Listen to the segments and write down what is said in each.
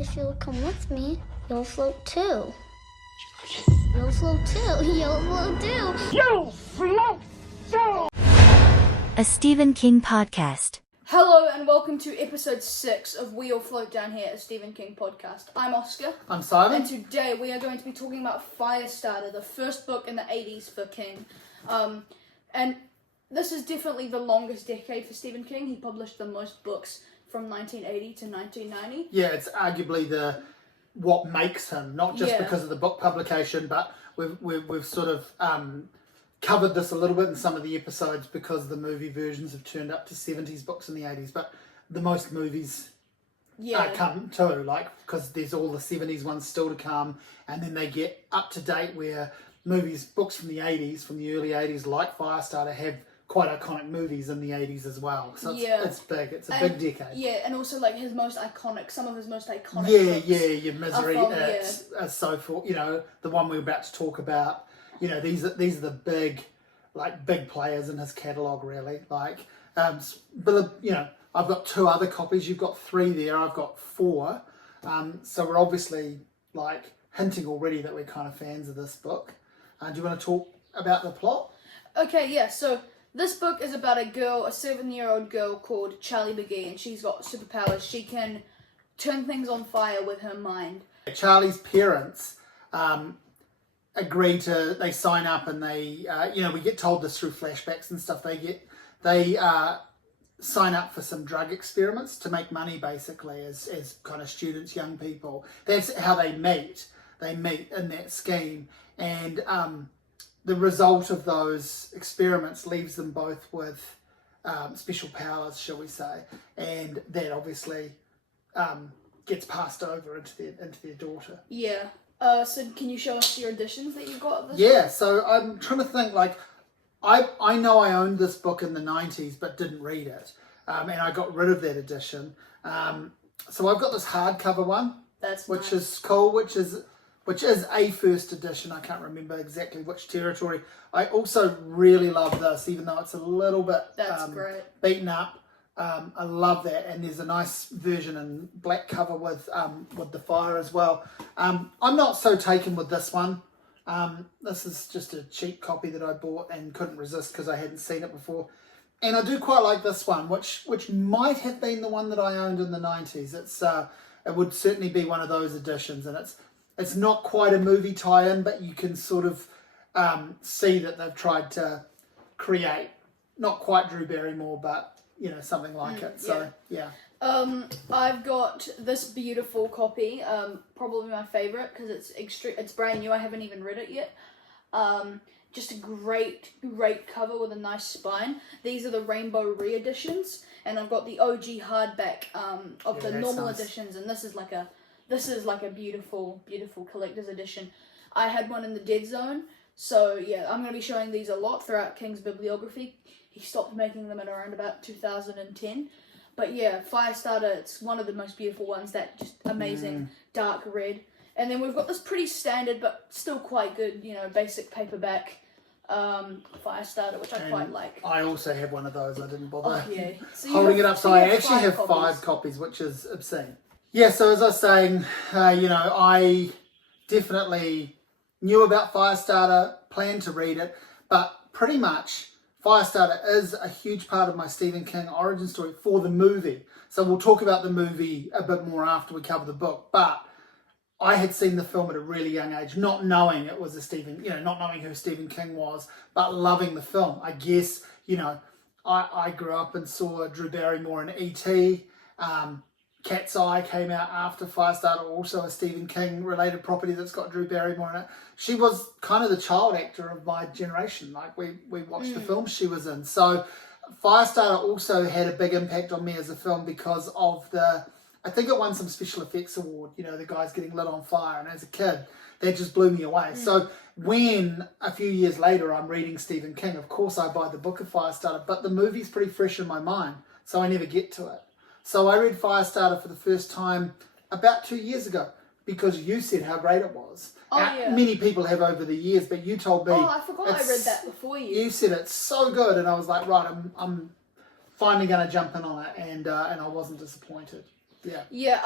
If you'll come with me, you'll float too. You'll float too. You'll float too. You float too! A Stephen King podcast. Hello and welcome to episode 6 of We All Float Down Here, a Stephen King podcast. I'm Oscar. I'm Simon. And today we are going to be talking about Firestarter, the first book in the 80s for King. And this is definitely the longest decade for Stephen King. He published the most books from 1980 to 1990. Yeah, it's arguably what makes him, not just because of the book publication, but we've sort of covered this a little bit in some of the episodes because the movie versions have turned up to 70s books in the 80s, but the most movies come too, because there's all the 70s ones still to come, and then they get up to date where books from the 80s, from the early 80s, like Firestarter, have quite iconic movies in the 80s as well. So it's big. It's a big decade. Yeah, and also like some of his most iconic books. Your Misery, so forth. You know, the one we're about to talk about. You know, these are the big players in his catalogue, really. But you know, I've got 2 other copies. You've got 3 there. I've got 4. So we're obviously hinting already that we're kind of fans of this book. Do you want to talk about the plot? Okay, yeah. So this book is about a 7-year-old girl called Charlie McGee, and she's got superpowers. She can turn things on fire with her mind. Charlie's parents they sign up, and they, we get told this through flashbacks and stuff. They sign up for some drug experiments to make money, basically, as kind of students, young people. That's how they meet. They meet in that scheme, and the result of those experiments leaves them both with special powers, shall we say, and that obviously gets passed over into their daughter. Yeah. So can you show us your editions that you've got of this? Yeah, so I'm trying to think, I know I owned this book in the 90s but didn't read it, and I got rid of that edition. So I've got this hardcover one, which is cool, which is a first edition. I can't remember exactly which territory. I also really love this, even though it's a little bit great. Beaten up. I love that, and there's a nice version in black cover with the fire as well. I'm not so taken with this one. This is just a cheap copy that I bought and couldn't resist because I hadn't seen it before. And I do quite like this one, which might have been the one that I owned in the 90s. It would certainly be one of those editions, and it's not quite a movie tie-in, but you can sort of see that they've tried to create not quite Drew Barrymore, but something like it. So yeah. I've got this beautiful copy, probably my favorite because it's brand new. I haven't even read it yet. Just a great cover with a nice spine. These are the rainbow re-editions, and I've got the OG hardback of the normal editions, and this is like a beautiful collector's edition. I had one in the Dead Zone, so yeah, I'm going to be showing these a lot throughout King's bibliography. He stopped making them at around about 2010. But yeah, Firestarter, it's one of the most beautiful ones, that just amazing dark red. And then we've got this pretty standard but still quite good, basic paperback Firestarter, which I quite like. I also have one of those. I didn't bother So holding it up. So I actually have 5 copies, which is obscene. Yeah, so as I was saying, I definitely knew about Firestarter, planned to read it, but pretty much Firestarter is a huge part of my Stephen King origin story for the movie. So we'll talk about the movie a bit more after we cover the book. But I had seen the film at a really young age, not knowing it was not knowing who Stephen King was, but loving the film. I guess, I grew up and saw Drew Barrymore in E.T. Cat's Eye came out after Firestarter, also a Stephen King related property that's got Drew Barrymore in it. She was kind of the child actor of my generation. We watched the films she was in. So Firestarter also had a big impact on me as a film because of I think it won some special effects award, the guys getting lit on fire. And as a kid, that just blew me away. So when a few years later I'm reading Stephen King, of course I buy the book of Firestarter, but the movie's pretty fresh in my mind. So I never get to it. So I read Firestarter for the first time about 2 years ago because you said how great it was. Many people have over the years, but you told me. Oh, I forgot I read that before you. You said it's so good, and I was like, right, I'm finally going to jump in on it, and I wasn't disappointed. Yeah. Yeah,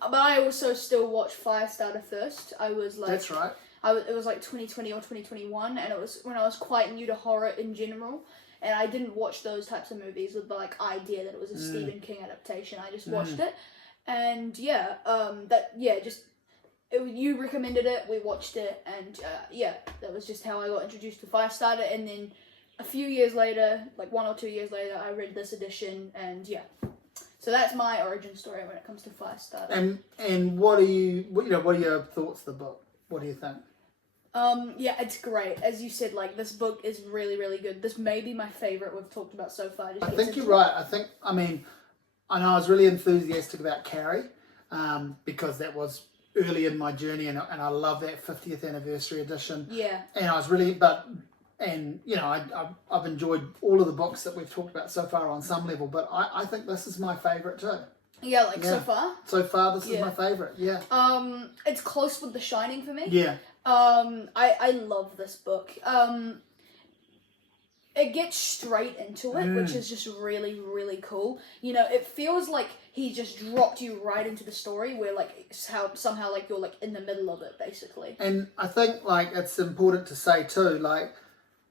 but I also still watched Firestarter first. I was like... That's right. It was like 2020 or 2021, and it was when I was quite new to horror in general, and I didn't watch those types of movies with the like idea that it was a Stephen King adaptation. I just watched it, and you recommended it, we watched it, and that was just how I got introduced to Firestarter. And then a few years later, like 1 or 2 years later, I read this edition, and so that's my origin story when it comes to Firestarter. And what are your thoughts of the book? What do you think? It's great. As you said, like, this book is really, really good. This may be my favourite we've talked about so far. I think you're right. I know I was really enthusiastic about Carrie, because that was early in my journey, and I love that 50th anniversary edition. Yeah. And I was really, I've enjoyed all of the books that we've talked about so far on some level, but I think this is my favourite too. Yeah, so far? So far, this is my favourite, yeah. It's close with The Shining for me. Yeah. I love this book. It gets straight into it, which is just really, really cool. You know, it feels like he just dropped you right into the story, where like somehow like you're like in the middle of it, basically. And I think like it's important to say too, like,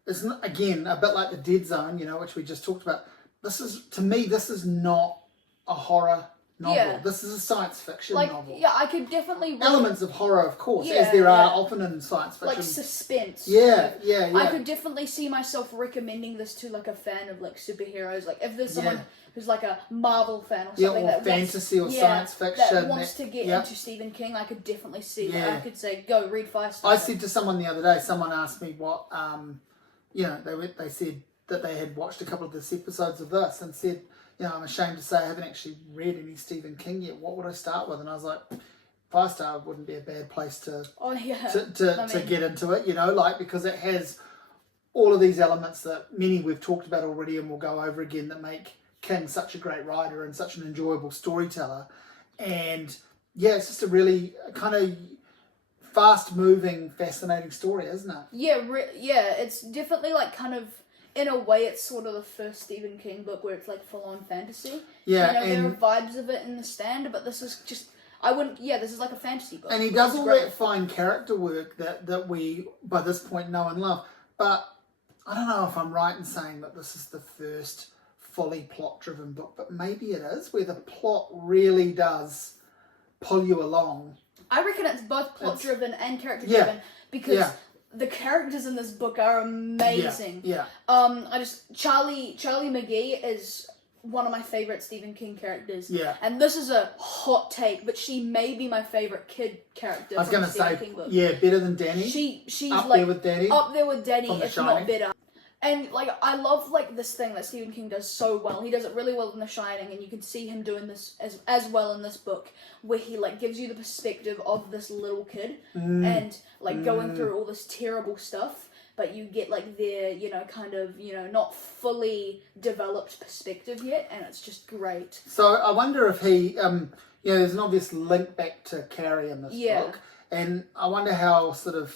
it's not, again, a bit like the Dead Zone, which we just talked about. This is not a horror novel. Yeah. This is a science fiction novel. Yeah, I could definitely read elements of horror, of course, Yeah, as there are yeah. often in science fiction. like suspense. Yeah. I could definitely see myself recommending this to like a fan of like superheroes. Like if there's someone who's like a Marvel fan or something or that fantasy wants, or science fiction that wants to get into Stephen King, I could definitely see that. I could say, go read Firestarter. I said to someone the other day, someone asked me what, they said that they had watched a couple of this episodes of this and said, I'm ashamed to say I haven't actually read any Stephen King yet. What would I start with? And I was like, Firestarter wouldn't be a bad place to get into it, because it has all of these elements that many we've talked about already and we'll go over again that make King such a great writer and such an enjoyable storyteller. And it's just a really kind of fast-moving, fascinating story, isn't it? Yeah, it's definitely like kind of, in a way, it's sort of the first Stephen King book where it's like full-on fantasy. Yeah, there are vibes of it in The Stand, but this is just, this is like a fantasy book. And he does all that fine character work that we, by this point, know and love. But I don't know if I'm right in saying that this is the first fully plot-driven book, but maybe it is, where the plot really does pull you along. I reckon it's both plot-driven and character-driven, because the characters in this book are amazing. Charlie McGee is one of my favourite Stephen King characters. Yeah. And this is a hot take, but she may be my favourite kid character. I was going to say, better than Danny. She's up like there with Danny. Up there with Danny, if not better. And like I love like this thing that Stephen King does so well. He does it really well in The Shining, and you can see him doing this as well in this book, where he like gives you the perspective of this little kid and like going through all this terrible stuff, but you get like their kind of not fully developed perspective yet, and it's just great. So I wonder if he there's an obvious link back to Carrie in this book, and I wonder how sort of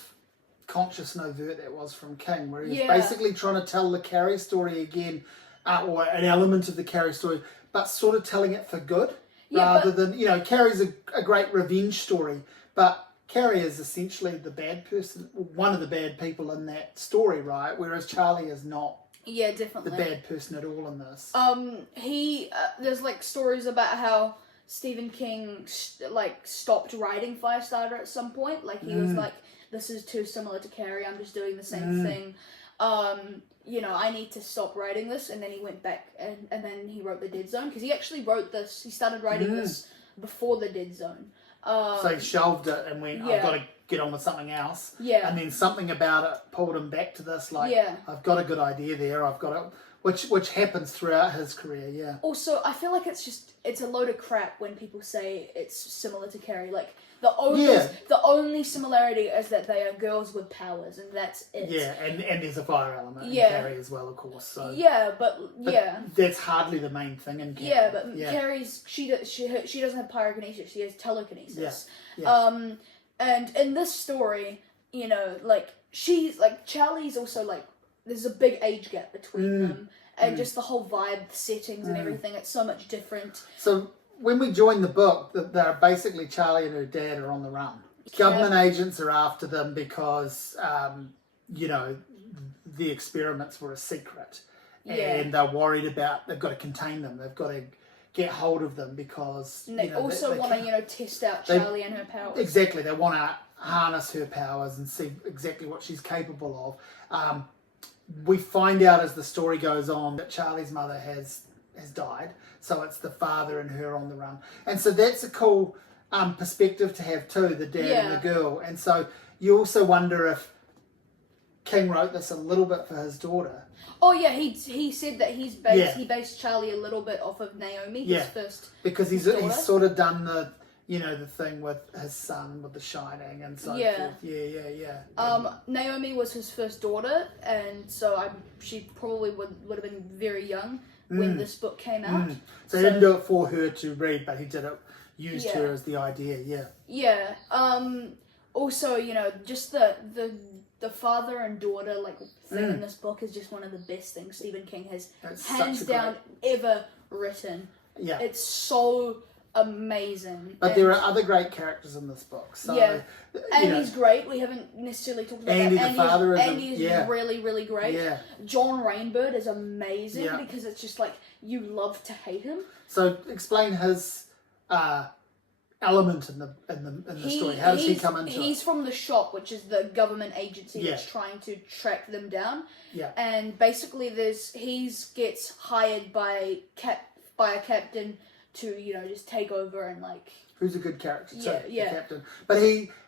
conscious and overt that was from King, where he was basically trying to tell the Carrie story again, or an element of the Carrie story, but sort of telling it for good, rather than, Carrie's a great revenge story, but Carrie is essentially the bad person, one of the bad people in that story, right? Whereas Charlie is not definitely the bad person at all in this. There's like stories about how Stephen King stopped writing Firestarter at some point, like he was like, this is too similar to Carrie, I'm just doing the same thing. I need to stop writing this. And then he went back and then he wrote The Dead Zone. Because he actually wrote this, he started writing this before The Dead Zone. So he shelved it and went, I've got to get on with something else. Yeah. And then something about it pulled him back to this, I've got a good idea there, which happens throughout his career, Also, I feel like it's a load of crap when people say it's similar to Carrie. Like, the only similarity is that they are girls with powers, and that's it. Yeah, and there's a fire element in Carrie as well, of course. So. But that's hardly the main thing in Carrie. Yeah, but Carrie's she doesn't have pyrokinesis; she has telekinesis. And in this story, she's like Charlie's also like there's a big age gap between them, and just the whole vibe, the settings, and everything. It's so much different. So when we join the book, they're basically Charlie and her dad are on the run. Government agents are after them because, you know, the experiments were a secret. And they're worried about, they've got to contain them. They've got to get hold of them because... And they also want to, you know, test out Charlie and her powers. Exactly. They want to harness her powers and see exactly what she's capable of. We find out as the story goes on that Charlie's mother has died. So it's the father and her on the run. And so that's a cool perspective to have too, the dad and the girl. And so you also wonder if King wrote this a little bit for his daughter. Oh yeah, he said that he based Charlie a little bit off of Naomi, his first because he's daughter. sort of done the, you know, the thing with his son with The Shining and so forth. Yeah. Naomi was his first daughter, and so she probably would have been very young when this book came out. So he didn't do it for her to read, but he used her as the idea. Yeah. Also, you know, just the father and daughter thing in this book is just one of the best things Stephen King has hands down ever written. Yeah. It's so amazing. But there are other great characters in this book. So, Andy's great. We haven't necessarily talked about Andy, that. the father, Andy is really, really great. Yeah. John Rainbird is amazing because it's just like you love to hate him. So explain his element in the story. How does he come into it? He's from the shop, which is the government agency that's trying to track them down. Yeah. And basically he gets hired by a captain to, you know, just take over and who's a good character too, the captain. But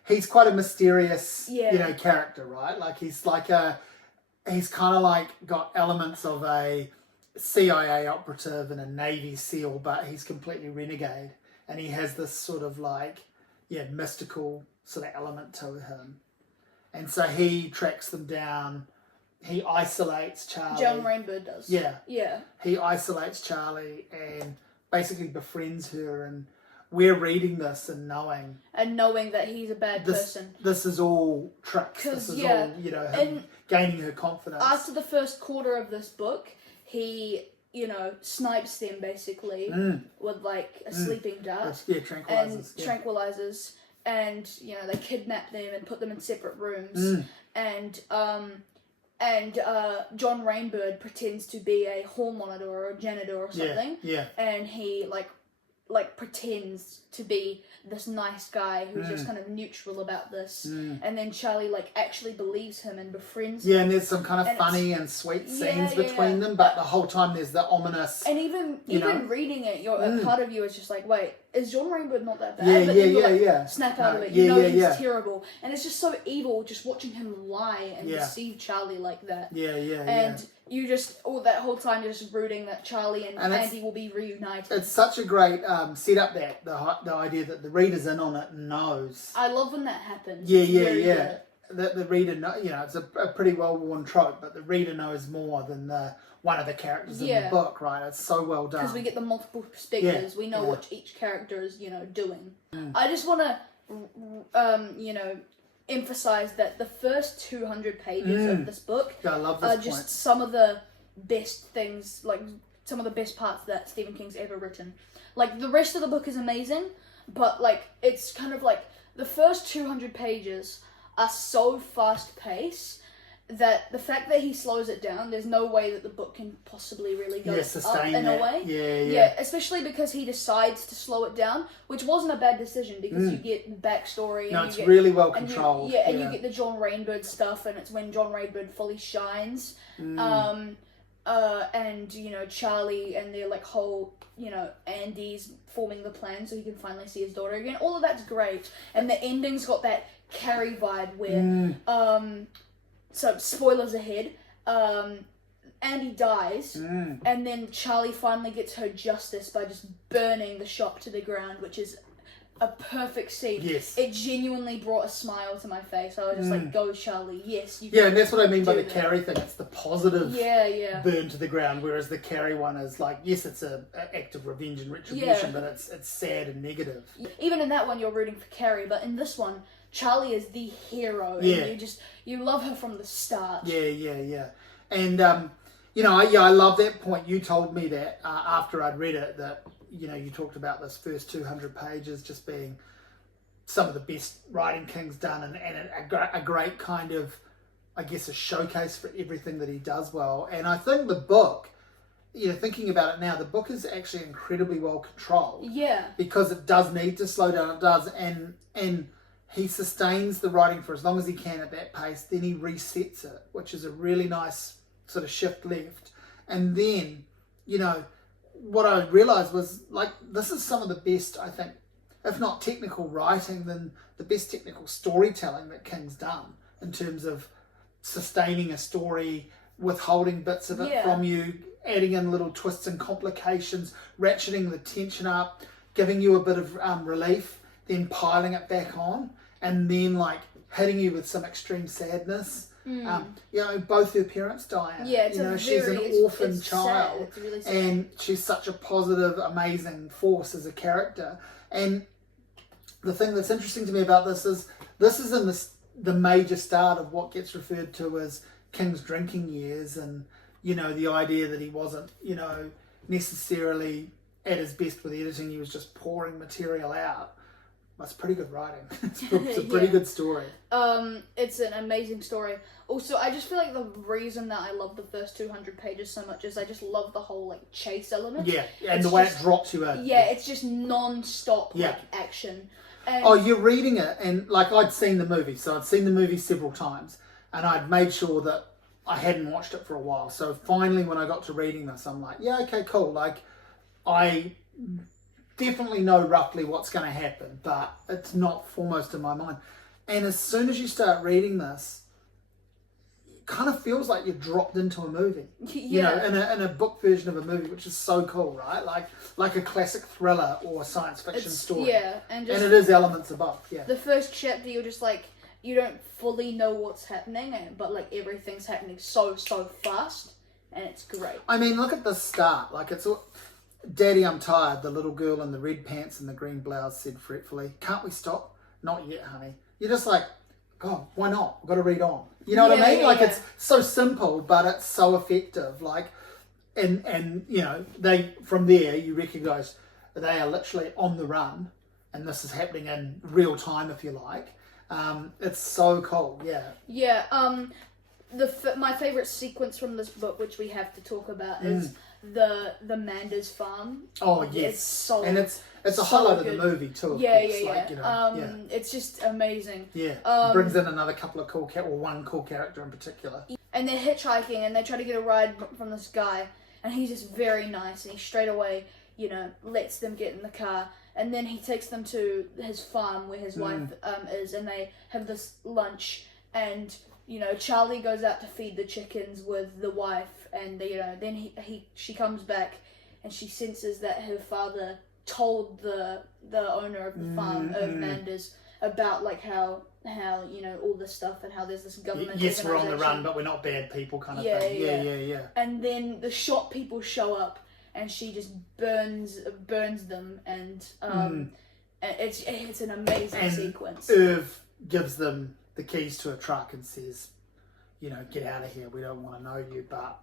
he's quite a mysterious you know, character, right? Like he's kind of got elements of a CIA operative and a Navy SEAL, but he's completely renegade. And he has this sort of mystical sort of element to him. And so he tracks them down. He isolates Charlie. John Rainbird does. Yeah. Yeah. He isolates Charlie and basically befriends her. And we're reading this and knowing that he's a bad person. This is all tricks. This is all, you know, him gaining her confidence. After the first quarter of this book, he, you know, snipes them basically with a sleeping dart tranquilizers, and you know they kidnap them and put them in separate rooms, and John Rainbird pretends to be a hall monitor or a janitor or something, and he pretends to be this nice guy who's just kind of neutral about this, and then Charlie actually believes him and befriends him. Yeah, and there's some kind of funny and sweet scenes between them, but the whole time there's the ominous. And even reading it, a part of you is just like, wait, is John Rainbird not that bad? But then snap out of it. You know he's terrible, and it's just so evil just watching him lie and deceive Charlie like that. And you just that whole time you're just rooting that Charlie and Andy will be reunited. It's such a great setup that the idea that the reader's in on it and knows. I love when that happens. That the reader you know, it's a pretty well worn trope, but the reader knows more than one of the characters in the book, right? It's so well done because we get the multiple perspectives. We know what each character is, you know, doing. I just want to, you know, emphasize that the first 200 pages of this book are just some of the best things, some of the best parts that Stephen King's ever written. The rest of the book is amazing, but it's kind of the first 200 pages are so fast paced that the fact that he slows it down, there's no way that the book can possibly really go up in a way. Yeah, especially because he decides to slow it down, which wasn't a bad decision because you get backstory. No, it's really well controlled. And you get the John Rainbird stuff, and it's when John Rainbird fully shines. And you know, Charlie and their whole, you know, Andy's forming the plan so he can finally see his daughter again. All of that's great, and the ending's got that Carrie vibe where so spoilers ahead, Andy dies, and then Charlie finally gets her justice by just burning the shop to the ground, which is a perfect scene. Yes. It genuinely brought a smile to my face. I was just like, go Charlie, yes, you can. Yeah, and that's what I mean by the Carrie thing. It's the positive burn to the ground, whereas the Carrie one is it's an act of revenge and retribution, but it's sad and negative. Even in that one, you're rooting for Carrie, but in this one, Charlie is the hero, and you love her from the start. Yeah. And, you know, I love that point. You told me that after I'd read it, that, you know, you talked about this first 200 pages just being some of the best writing King's done, and a great kind of, I guess, a showcase for everything that he does well. And I think the book, you know, thinking about it now, the book is actually incredibly well controlled. Yeah. Because it does need to slow down, it does, and he sustains the writing for as long as he can at that pace, then he resets it, which is a really nice sort of shift left. And then, you know, what I realised was, like, this is some of the best, I think, if not technical writing, then the best technical storytelling that King's done in terms of sustaining a story, withholding bits of it from you, adding in little twists and complications, ratcheting the tension up, giving you a bit of relief, then piling it back on, and then like hitting you with some extreme sadness. You know, both her parents die. Yeah, it's you know, she's an orphan child, it's really sad. and she's such a positive, amazing force as a character. And the thing that's interesting to me about this is in the major start of what gets referred to as King's drinking years, and you know, the idea that he wasn't, you know, necessarily at his best with editing, he was just pouring material out. That's pretty good writing. It's a pretty good story. It's an amazing story. Also, I just feel like the reason that I love the first 200 pages so much is I just love the whole like chase element. Yeah, and it's the way just, it drops you in. Yeah, it's just non-stop like action. And oh, you're reading it, and like I'd seen the movie, so I'd seen the movie several times, and I'd made sure that I hadn't watched it for a while. So finally, when I got to reading this, I'm like, yeah, okay, cool. Like, I definitely know roughly what's going to happen, but it's not foremost in my mind. And as soon as you start reading this, it kind of feels like you're dropped into a movie. You know, in a book version of a movie, which is so cool, right? Like a classic thriller or science fiction story. Yeah, and it is elements of both. Yeah. The first chapter, you're just like, you don't fully know what's happening, but like everything's happening so fast, and it's great. I mean, look at the start. Like, it's all, Daddy, I'm tired. The little girl in the red pants and the green blouse said fretfully. Can't we stop? Not yet, honey. You're just like, God, why not? We've got to read on. You know what I mean? Like, it's so simple, but it's so effective. Like, and you know, they, from there, you recognise they are literally on the run, and this is happening in real time, if you like. It's so cool, Yeah, my favourite sequence from this book, which we have to talk about, is the Manders farm. Oh yes, it's so, and it's a so highlight of good. the movie too. Of Yeah, course. yeah. Like, you know, It's just amazing. Yeah, brings in another couple of cool or one cool character in particular. And they're hitchhiking, and they try to get a ride from this guy, and he's just very nice, and he straight away, you know, lets them get in the car. And then he takes them to his farm where his wife is, and they have this lunch. And you know, Charlie goes out to feed the chickens with the wife, and you know, then she comes back, and she senses that her father told the owner of the farm of Manders about like how you know all this stuff, and how there's this government. Yes, we're on the run, but we're not bad people, kind of thing. Yeah. And then the shop people show up, and she just burns them, and it's an amazing sequence. Irv gives them the keys to a truck and says, you know, get out of here. We don't want to know you, but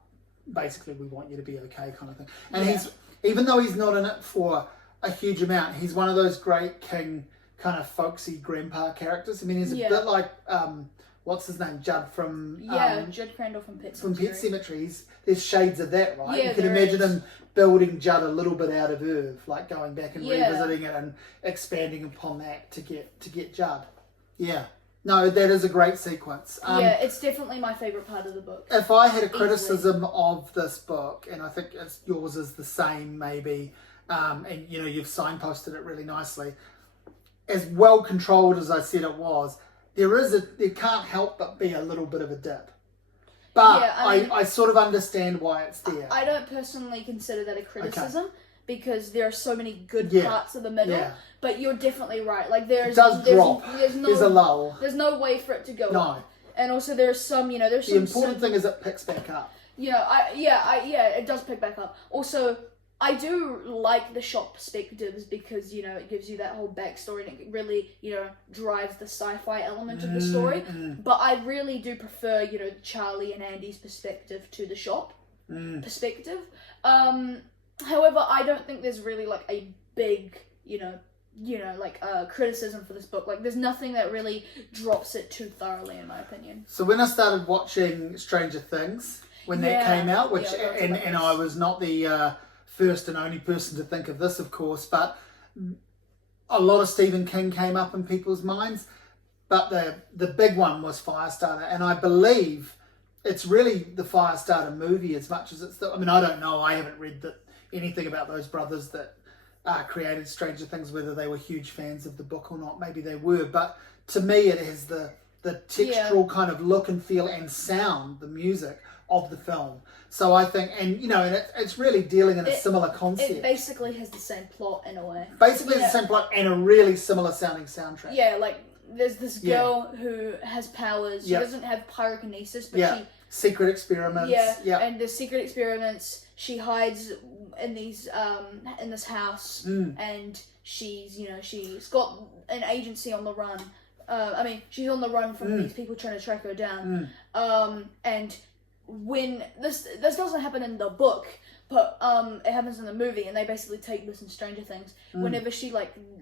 basically we want you to be okay, kind of thing. And he's, even though he's not in it for a huge amount, he's one of those great King kind of folksy grandpa characters. I mean, he's a bit like what's his name, Judd from Judd Crandall from Pet Sematary. From Pet Sematary. There's shades of that, right? Yeah, you can imagine him building Judd a little bit out of Irv, like going back and revisiting it and expanding upon that to get Judd. Yeah. No, that is a great sequence. It's definitely my favourite part of the book. If I had a criticism of this book, and I think yours is the same maybe, and you know, you've signposted it really nicely, as well controlled as I said it was, there can't help but be a little bit of a dip. But I sort of understand why it's there. I don't personally consider that a criticism, because there are so many good parts of the middle. Yeah. But you're definitely right. Like there's a lull. There's no way for it to go up. And also there's some, there's some. The important thing is it picks back up. It does pick back up. Also, I do like the shop perspectives because, it gives you that whole backstory and it really, drives the sci-fi element of the story. But I really do prefer, Charlie and Andy's perspective to the shop perspective. However, I don't think there's really like a big, criticism for this book. Like, there's nothing that really drops it too thoroughly, in my opinion. So when I started watching Stranger Things, when that came out, which and I was not the first and only person to think of this, of course, but a lot of Stephen King came up in people's minds. But the big one was Firestarter, and I believe it's really the Firestarter movie as much as it's I mean, I don't know. I haven't read anything about those brothers that created Stranger Things, whether they were huge fans of the book or not. Maybe they were, but to me, it has the textural kind of look and feel and sound, the music of the film. So I think, and it's really dealing in a similar concept. It basically has the same plot in a way. Basically, it's the same plot and a really similar sounding soundtrack. Yeah, like there's this girl who has powers. She doesn't have pyrokinesis, but she secret experiments. And the secret experiments. She hides in these in this house, and she's got an agency on the run. She's on the run from these people trying to track her down. And when this doesn't happen in the book, but it happens in the movie, and they basically take this in Stranger Things. Whenever she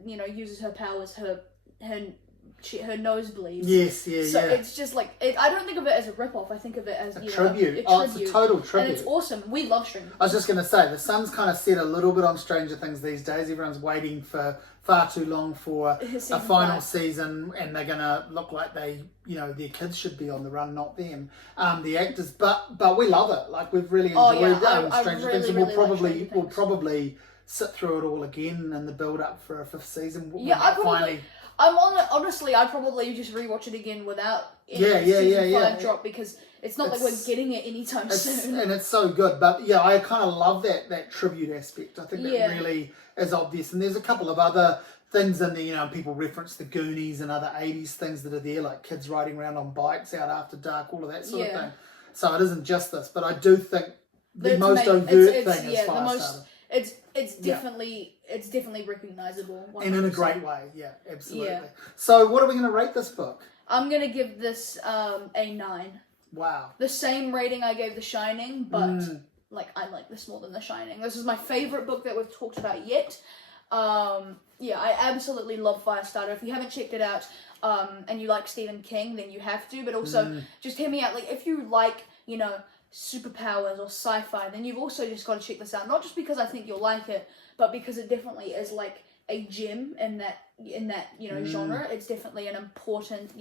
uses her powers, her nose bleeds. So it's just like I don't think of it as a rip-off. I think of it as a tribute. It's a total tribute, and it's awesome. We love Stranger Things. I was just going to say the sun's kind of set a little bit on Stranger Things these days. Everyone's waiting for far too long for a final season, and they're going to look like their kids should be on the run, not them, the actors. But we love it. Like, we've really enjoyed Stranger Things, and we'll probably sit through it all again in the build up for a 5th season. Honestly, I'd probably just rewatch it again without season 5 drop, because it's not like we're getting it anytime soon. And it's so good. But I kind of love that tribute aspect. I think that really is obvious. And there's a couple of other things in there, people reference the Goonies and other 80s things that are there, like kids riding around on bikes out after dark, all of that sort of thing. So it isn't just this, but I do think the most overt thing is Firestarter. It's definitely recognizable, 100%. And in a great way. Yeah, absolutely. So what are we going to rate this book? I'm going to give this a 9. Wow. The same rating I gave The Shining, but I like this more than The Shining. This is my favorite book that we've talked about yet. I absolutely love Firestarter. If you haven't checked it out and you like Stephen King, then you have to. But also, just hear me out. Like, if you like, superpowers or sci-fi, then you've also just got to check this out. Not just because I think you'll like it, but because it definitely is like a gem in that genre. It's definitely an important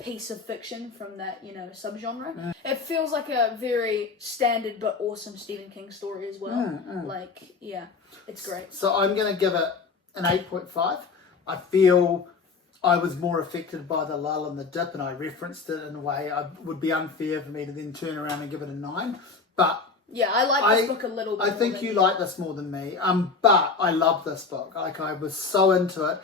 piece of fiction from that subgenre. It feels like a very standard but awesome Stephen King story as well. It's great. So I'm going to give it an 8.5. I feel I was more affected by the lull and the dip, and I referenced it in a way. It would be unfair for me to then turn around and give it a 9. But I like this book a little bit. I think you like this more than me. But I love this book. Like, I was so into it.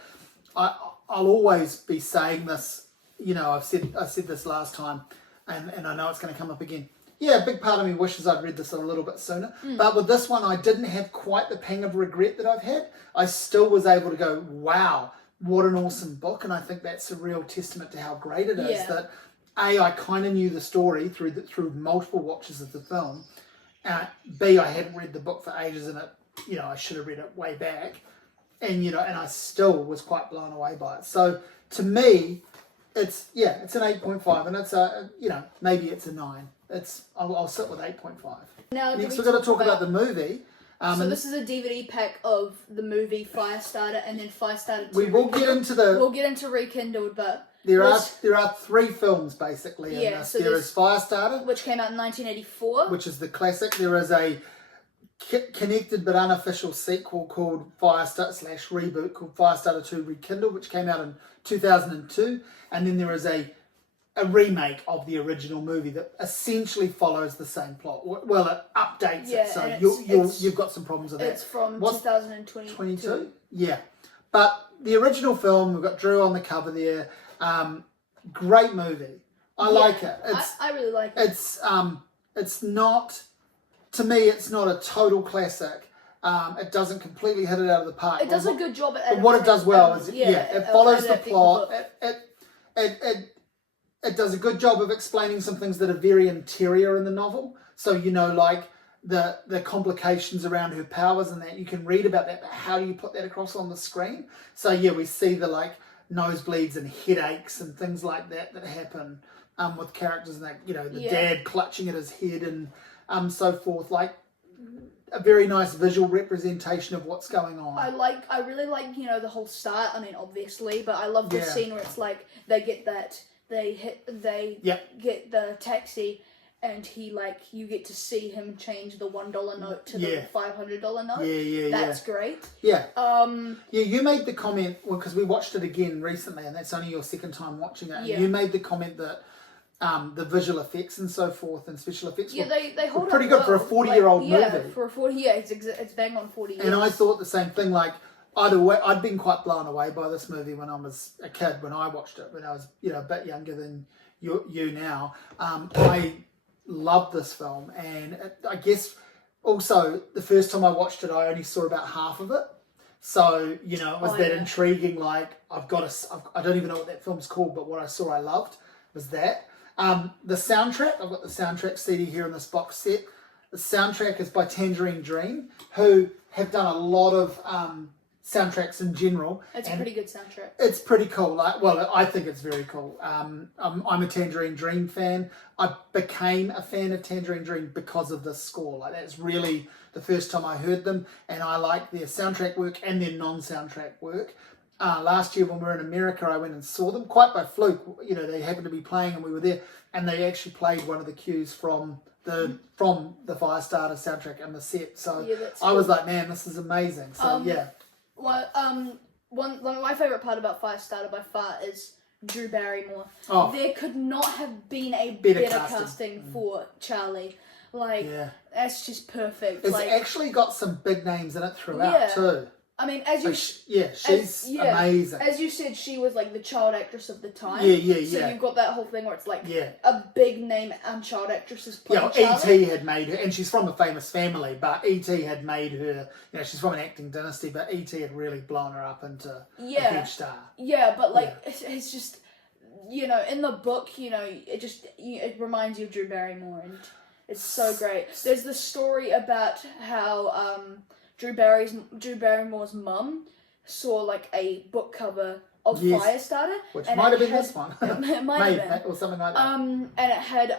I'll always be saying this. I said this last time, and I know it's going to come up again. Yeah, a big part of me wishes I'd read this a little bit sooner. But with this one, I didn't have quite the pang of regret that I've had. I still was able to go, wow, what an awesome book. And I think that's a real testament to how great it is. That I kind of knew the story through multiple watches of the film. B, I hadn't read the book for ages, and I should have read it way back. And and I still was quite blown away by it. So to me, it's an 8.5, and it's maybe it's a 9. I'll sit with 8.5. Now, next we're going to talk about the movie. So this is a DVD pack of the movie Firestarter, and then Firestarter 2. We'll get into Rekindled, but there are 3 films basically in this. So there is Firestarter, which came out in 1984, which is the classic. There is a connected but unofficial sequel called Firestarter/reboot called Firestarter 2 Rekindled, which came out in 2002, and then there is a remake of the original movie that essentially follows the same plot. Well, it updates it, so you've got some problems with that. It's from 2022. Yeah. But the original film, we've got Drew on the cover there. Great movie. I like it. I really like it. It's not, to me, it's not a total classic. It doesn't completely hit it out of the park. It does a good job at it. But what it does well is it follows the plot. It does a good job of explaining some things that are very interior in the novel. So, the complications around her powers and that. You can read about that, but how do you put that across on the screen? So yeah, we see the like nosebleeds and headaches and things like that happen with characters, and that, you know, the dad clutching at his head and so forth. Like a very nice visual representation of what's going on. I really like, you know, the whole start. I mean, obviously, but I love the scene where it's like they get the taxi, and he, like, you get to see him change the $1 note to the $500 note. That's great. Yeah. You made the comment, well, because we watched it again recently, and that's only your second time watching it. And you made the comment that the visual effects and so forth and special effects they hold were pretty up good for a 40-year-old movie. Yeah, for a 40, it's bang on 40 years. And I thought the same thing. Like, either way, I'd been quite blown away by this movie when I was a kid, when I watched it, when I was, you know, a bit younger than you now. I loved this film, and I guess also the first time I watched it, I only saw about half of it. So, you know, it was intriguing, like, I don't even know what that film's called, but what I saw I loved was that. The soundtrack, I've got the soundtrack CD here in this box set. The soundtrack is by Tangerine Dream, who have done a lot of soundtracks in general. It's a pretty good soundtrack. It's pretty cool. Like, well, I think it's very cool. I'm a Tangerine Dream fan. I became a fan of Tangerine Dream because of this score. Like, that's really the first time I heard them, and I like their soundtrack work and their non-soundtrack work. Last year when we were in America, I went and saw them quite by fluke. You know, they happened to be playing and we were there, and they actually played one of the cues from the Firestarter soundtrack in the set. So I was like, man, this is amazing. So Well, one of my favourite part about Firestarter by far is Drew Barrymore. Oh. There could not have been a better casting for Charlie. Like, that's just perfect. It's like, actually got some big names in it throughout too. I mean, as you... she's amazing. As you said, she was, like, the child actress of the time. So you've got that whole thing where it's, like, a big name child actress is playing Charlie. E.T. had made her, and she's from a famous family, but E.T. had made her, you know, she's from an acting dynasty, but E.T. had really blown her up into a huge star. Yeah, but, like, it's just, you know, in the book, you know, it reminds you of Drew Barrymore, and it's so great. There's the story about how, Drew Barrymore's mum saw, like, a book cover of Firestarter, which might have been this one. It might have been, or something like that. And it had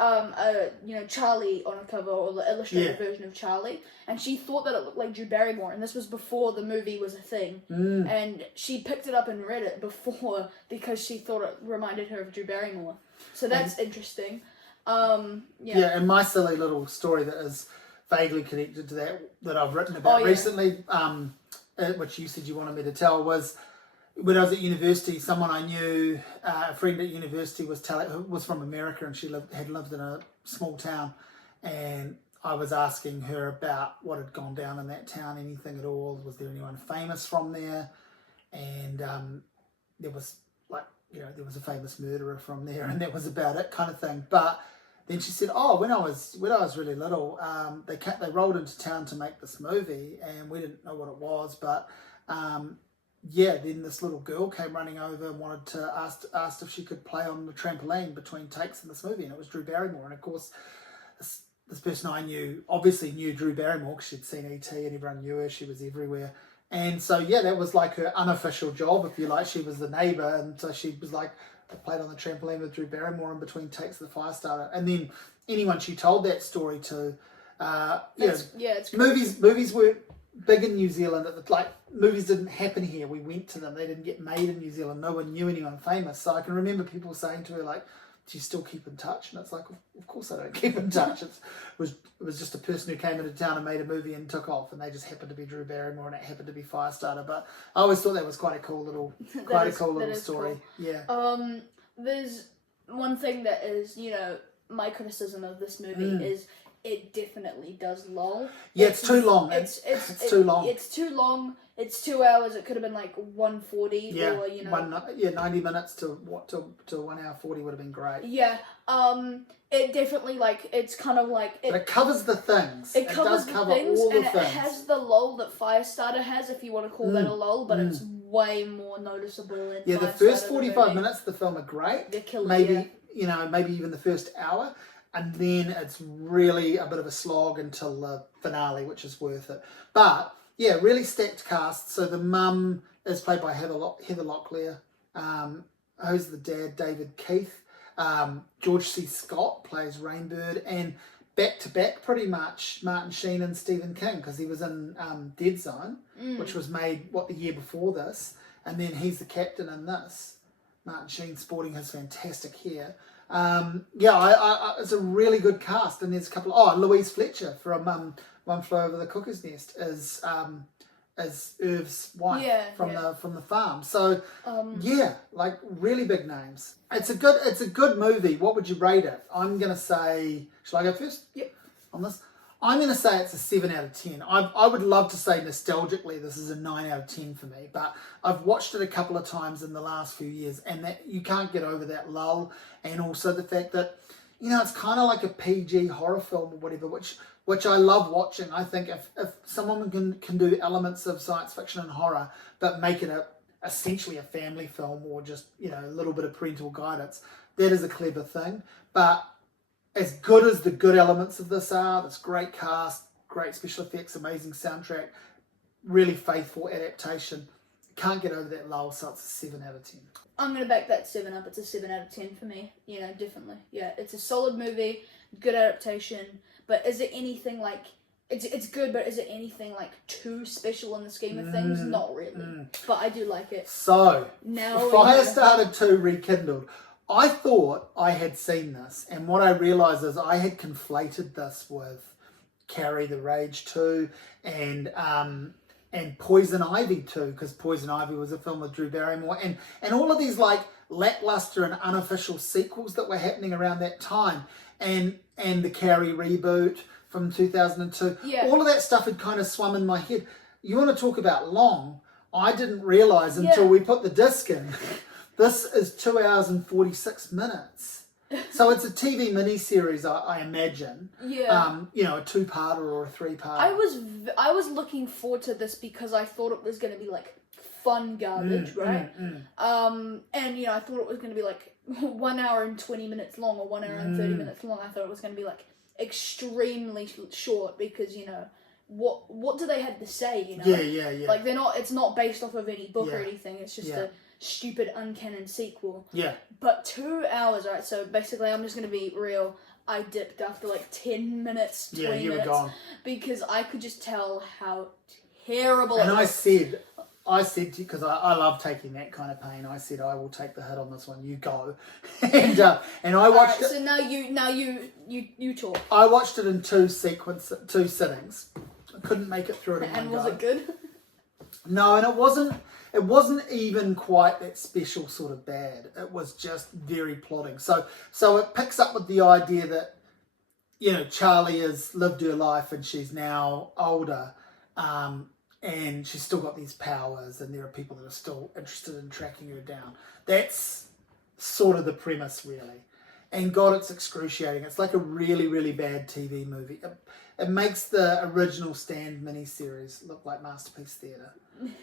you know, Charlie on a cover, or the illustrated version of Charlie, and she thought that it looked like Drew Barrymore, and this was before the movie was a thing, and she picked it up and read it before because she thought it reminded her of Drew Barrymore. So that's interesting. And my silly little story that is vaguely connected to that I've written about recently, which you said you wanted me to tell, was when I was at university, someone I knew, a friend at university, was from America, and she had lived in a small town, and I was asking her about what had gone down in that town, anything at all. Was there anyone famous from there? And there was, like, you know, there was a famous murderer from there, and that was about it, kind of thing. But then she said, "Oh, when I was really little, they rolled into town to make this movie, and we didn't know what it was, but then this little girl came running over and wanted to asked if she could play on the trampoline between takes in this movie, and it was Drew Barrymore." And of course, this person I knew obviously knew Drew Barrymore because she'd seen E.T. and everyone knew her. She was everywhere, and so that was like her unofficial job, if you like. She was the neighbour, and so she was like, I played on the trampoline with Drew Barrymore in between takes of the Firestarter. And then anyone she told that story to, it's movies weren't big in New Zealand. Movies didn't happen here. We went to them. They didn't get made in New Zealand. No one knew anyone famous. So I can remember people saying to her, like, "Do you still keep in touch?" And it's like, of course I don't keep in touch. It was just a person who came into town and made a movie and took off, and they just happened to be Drew Barrymore, and it happened to be Firestarter. But I always thought that was quite a cool little story. Cool. Yeah. There's one thing that is, you know, my criticism of this movie is it definitely does lull. Yeah, it's too long. It's too long. It's too long. It's 2 hours. It could have been like 140 or, you know. 90 minutes to 1 hour 40 would have been great. Yeah. It definitely, like, it's kind of like... But it covers the things. It does cover all the things. It has the lull that Firestarter has, if you want to call that a lull, but it's way more noticeable in Firestarter. The first 45 minutes of the film are great. They're killer, maybe even the first hour. and then it's really a bit of a slog until the finale, which is worth it. But yeah, really stacked cast. So the mum is played by Heather Locklear. Who's the dad? David Keith. George C. Scott plays Rainbird, and back to back pretty much Martin Sheen and Stephen King, because he was in Dead Zone, which was made the year before this, and then he's the captain in this. Martin Sheen sporting his fantastic hair. It's a really good cast, and there's a couple. Louise Fletcher from One Flew Over the Cuckoo's Nest is Irv's wife from the farm. So really big names. It's a good movie. What would you rate it? I'm gonna say. Shall I go first? Yep. On this, I'm gonna say it's a 7 out of 10. I would love to say nostalgically this is a 9 out of 10 for me, but I've watched it a couple of times in the last few years, and that you can't get over that lull, and also the fact that it's kind of like a PG horror film or whatever, which I love watching. I think if someone can do elements of science fiction and horror, but make it essentially a family film, or just a little bit of parental guidance, that is a clever thing. But as good as the good elements of this are, this great cast, great special effects, amazing soundtrack, really faithful adaptation, can't get over that lull, so it's a 7 out of 10. I'm going to back that 7 up. It's a 7 out of 10 for me. Definitely. Yeah, it's a solid movie, good adaptation, but is it anything like... It's good, but is it anything like too special in the scheme of things? Not really. But I do like it. So, now Firestarter 2 Rekindled. I thought I had seen this, and what I realised is I had conflated this with Carrie the Rage 2 and Poison Ivy 2, because Poison Ivy was a film with Drew Barrymore, and all of these like lackluster and unofficial sequels that were happening around that time, and the Carrie reboot from 2002. All of that stuff had kind of swum in my head. You want to talk about long? I didn't realise until we put the disc in. This is 2 hours and 46 minutes. So it's a TV miniseries, I imagine. Yeah. A 2-parter or a 3-parter. I was looking forward to this because I thought it was going to be like fun garbage, right? And I thought it was going to be like 1 hour and 20 minutes long, or 1 hour and 30 minutes long. I thought it was going to be like extremely short because what do they have to say? Yeah. Like it's not based off of any book or anything. It's just a stupid uncanon sequel. Yeah. But 2 hours, right? So basically, I'm just gonna be real. I dipped after like 10 minutes, 20 minutes. Yeah, you were gone. Because I could just tell how terrible it was. I said to you, because I love taking that kind of pain, I said I will take the hit on this one. You go, and I watched it. So now you talk. I watched it in two sittings. I couldn't make it through it in one go. And was it good? No, and it wasn't. It wasn't even quite that special sort of bad. It was just very plodding. So it picks up with the idea that Charlie has lived her life and she's now older. And she's still got these powers, and there are people that are still interested in tracking her down. That's sort of the premise, really. And God, it's excruciating. It's like a really, really bad TV movie. It makes the original Stand miniseries look like Masterpiece Theatre.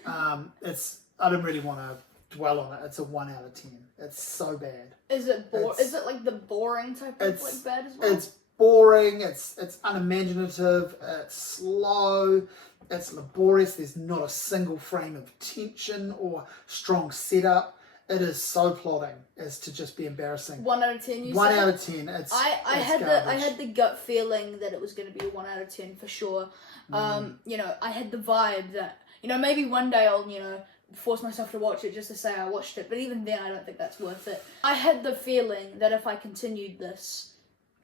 I don't really want to dwell on it. It's a 1 out of 10. It's so bad. Is it Is it like the boring type of like bad as well? It's boring. It's unimaginative. It's slow. It's laborious. There's not a single frame of tension or strong setup. It is so plodding as to just be embarrassing. 1 out of 10, you 1 said? out of 10. I had the gut feeling that it was going to be a 1 out of 10 for sure. I had the vibe that maybe one day I'll force myself to watch it just to say I watched it. But even then, I don't think that's worth it. I had the feeling that if I continued this,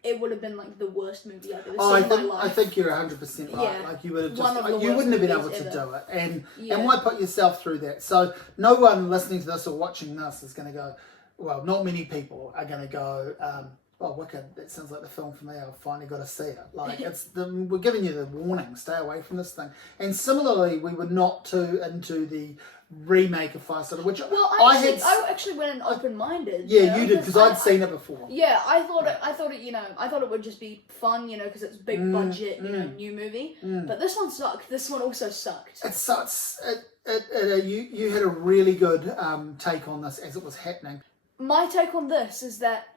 it would have been like the worst movie I've ever seen in my life. I think you're 100% right. Yeah. Like you would have You wouldn't have been able to do it, and why put yourself through that? So no one listening to this or watching this is going to go. Well, not many people are going to go. Oh, wicked! That sounds like the film for me. I've finally got to see it. Like we're giving you the warning. Stay away from this thing. And similarly, we were not too into the remake of Firestarter, which I actually went in open-minded. Yeah, you did, because I'd seen it before. Yeah, I thought it would just be fun, because it's big budget, new movie. But this one sucked. This one also sucked. It sucks. You had a really good take on this as it was happening. My take on this is that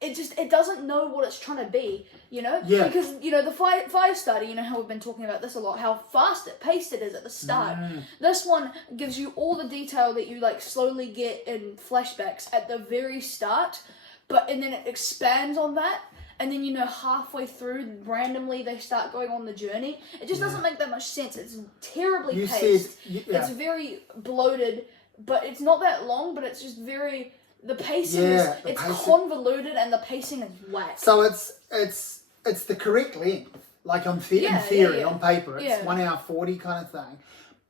it doesn't know what it's trying to be, you know? Yeah. Because, you know, the Firestarter, you know how we've been talking about this a lot, how fast-paced it is at the start. This one gives you all the detail that you, like, slowly get in flashbacks at the very start, and then it expands on that, and then, you know, halfway through, randomly, they start going on the journey. It just doesn't make that much sense. It's terribly paced. It's very bloated, but it's not that long, but it's just very... The pacing it's convoluted and the pacing is whack. So it's the correct length. Like in theory, on paper, it's 1 hour 40 kind of thing.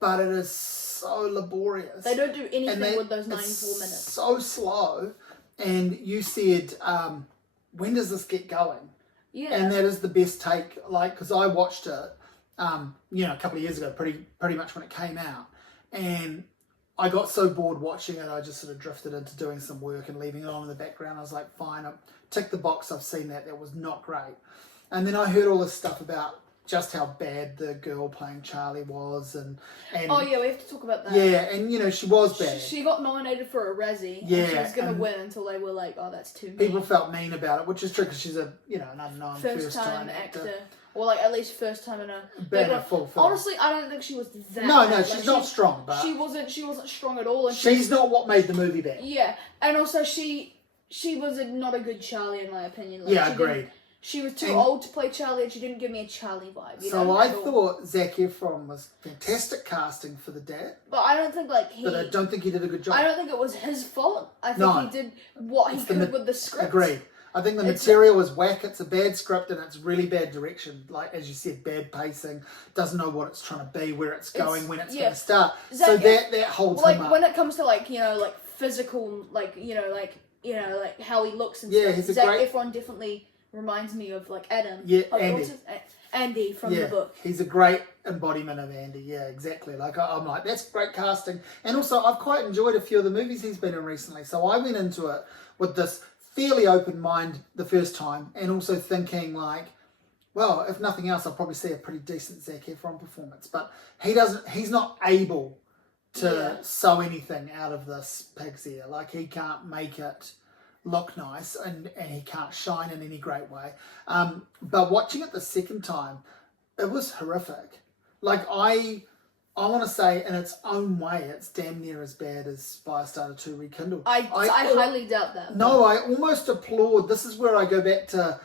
But it is so laborious. They don't do anything with those 94 minutes. So slow. And you said, when does this get going? Yeah. And that is the best take, like, because I watched it, you know, a couple of years ago, pretty much when it came out. And I got so bored watching it, I just sort of drifted into doing some work and leaving it on in the background. I was like, fine, I'll tick the box, I've seen that. That was not great. And then I heard all this stuff about just how bad the girl playing Charlie was. And oh, yeah, we have to talk about that. Yeah, and, you know, she was bad. She got nominated for a Razzie. Yeah. And she was going to win until they were like, oh, that's too mean. People felt mean about it, which is true because she's an unknown first-time actor. Or, like, at least first time in a... full film. Honestly, I don't think she was that No, bad. she's not strong, but... She wasn't strong at all. And she's not what made the movie bad. Yeah, and also she was not a good Charlie, in my opinion. Like, yeah, agreed. She was too old to play Charlie, and she didn't give me a Charlie vibe. So I thought Zac Efron was fantastic casting for the dad. But I don't think, like, But I don't think he did a good job. I don't think it was his fault. I think he did what he could with the script. Agreed. I think the material was whack. It's a bad script and it's really bad direction. Like, as you said, bad pacing. Doesn't know what it's trying to be, where it's going, when it's going to start. So that holds him up. When it comes to, like, you know, like, physical, like, you know, like how he looks and stuff. He's a Zac great... Efron definitely reminds me of, like, Adam. Yeah, Andy. Andy from the book. He's a great embodiment of Andy. Yeah, exactly. Like, I'm like, that's great casting. And also, I've quite enjoyed a few of the movies he's been in recently. So I went into it with this fairly open mind the first time, and also thinking like, well, if nothing else, I'll probably see a pretty decent Zac Efron performance. But he's not able to sew anything out of this pig's ear. Like, he can't make it look nice, and he can't shine in any great way. But watching it the second time, it was horrific. Like, I want to say, in its own way, it's damn near as bad as Firestarter 2 Rekindled. I highly doubt that. No, I almost applaud. This is where I go back to,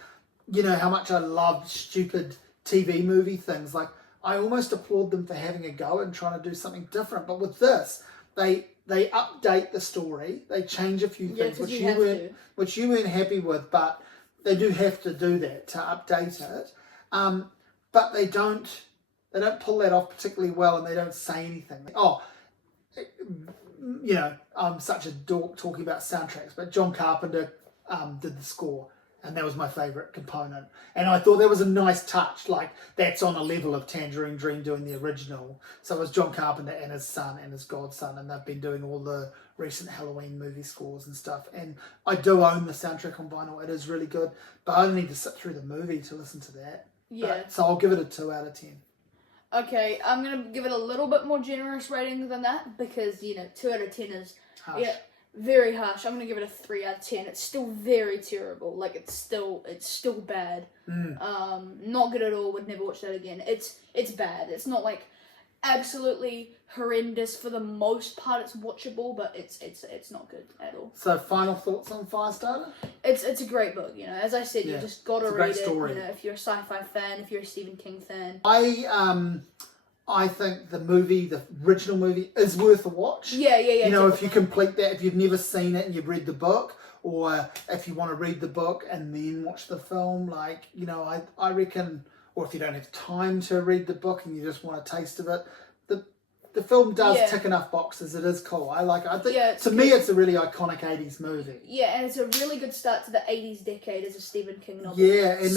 you know, how much I love stupid TV movie things. Like, I almost applaud them for having a go and trying to do something different. But with this, they update the story. They change a few things, which you weren't happy with, but they do have to do that to update it. But they don't pull that off particularly well, and they don't say anything. Oh, you know, I'm such a dork talking about soundtracks, but John Carpenter did the score, and that was my favourite component. And I thought that was a nice touch. Like, that's on a level of Tangerine Dream doing the original. So it was John Carpenter and his son and his godson, and they've been doing all the recent Halloween movie scores and stuff. And I do own the soundtrack on vinyl. It is really good, but I only need to sit through the movie to listen to that. Yeah. So I'll give it a 2 out of 10. Okay, I'm going to give it a little bit more generous rating than that, because, you know, 2 out of 10 is very harsh. I'm going to give it a 3 out of 10. It's still very terrible. Like, it's still bad. Not good at all. Would never watch that again. It's bad. It's not, like, absolutely horrendous for the most part. It's watchable, but it's not good at all. So, final thoughts on Firestarter? It's a great book, you know. As I said, you just got to read it. Story. You know, if you're a sci-fi fan, if you're a Stephen King fan. I think the original movie is worth a watch. Yeah. You know, if you complete that, if you've never seen it and you've read the book, or if you want to read the book and then watch the film, like, you know, I reckon, or if you don't have time to read the book and you just want a taste of it, the film does tick enough boxes. It is cool. I like it. I think to me it's a really iconic 80s movie. Yeah, and it's a really good start to the 80s decade as a Stephen King novel. Yeah, and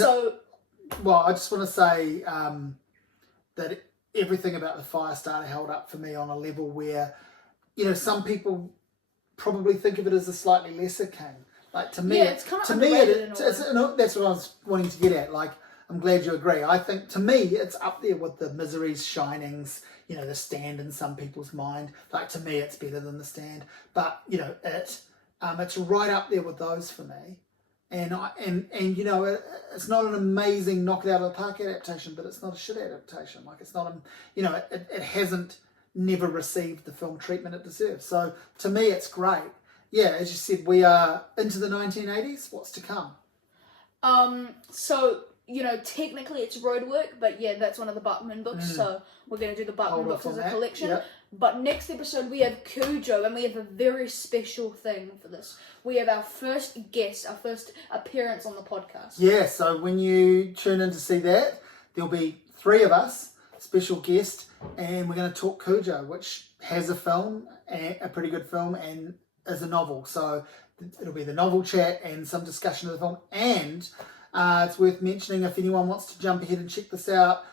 I just want to say that everything about the Firestarter held up for me on a level where, you know, some people probably think of it as a slightly lesser King. Like, to me, it's kind of underrated that's what I was wanting to get at. Like, I'm glad you agree. I think, to me, it's up there with the Miseries, Shinings, you know, The Stand in some people's mind. Like, to me, it's better than The Stand. But, you know, it's right up there with those for me. and you know, it's not an amazing knock it out of the park adaptation, but it's not a shit adaptation. Like it's not a, you know, it hasn't never received the film treatment it deserves. So to me, it's great. Yeah, as you said, we are into the 1980s. What's to come? So, you know, technically it's Roadwork, but yeah, that's one of the Buckman books, so we're going to do the Buckman books as a collection. Yep. But next episode we have Cujo, and we have a very special thing for this. We have our first guest, our first appearance on the podcast. Yeah, so when you tune in to see that, there'll be 3 of us, special guest, and we're going to talk Cujo, which has a film, a pretty good film, and is a novel. So it'll be the novel chat and some discussion of the film. And it's worth mentioning, if anyone wants to jump ahead and check this out,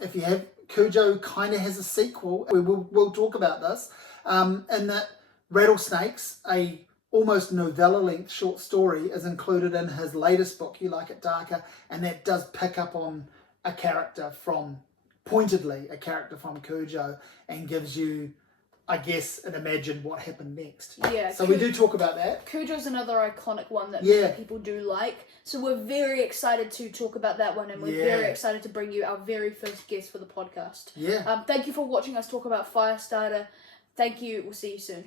if you have, Cujo kind of has a sequel. We'll talk about this. And that Rattlesnakes, a almost novella-length short story, is included in his latest book, You Like It Darker, and that does pick up on pointedly a character from Cujo, and gives you, I guess, and imagine what happened next. Yeah. So we do talk about that. Cujo's another iconic one that people do like. So we're very excited to talk about that one, and we're very excited to bring you our very first guest for the podcast. Yeah. Thank you for watching us talk about Firestarter. Thank you. We'll see you soon.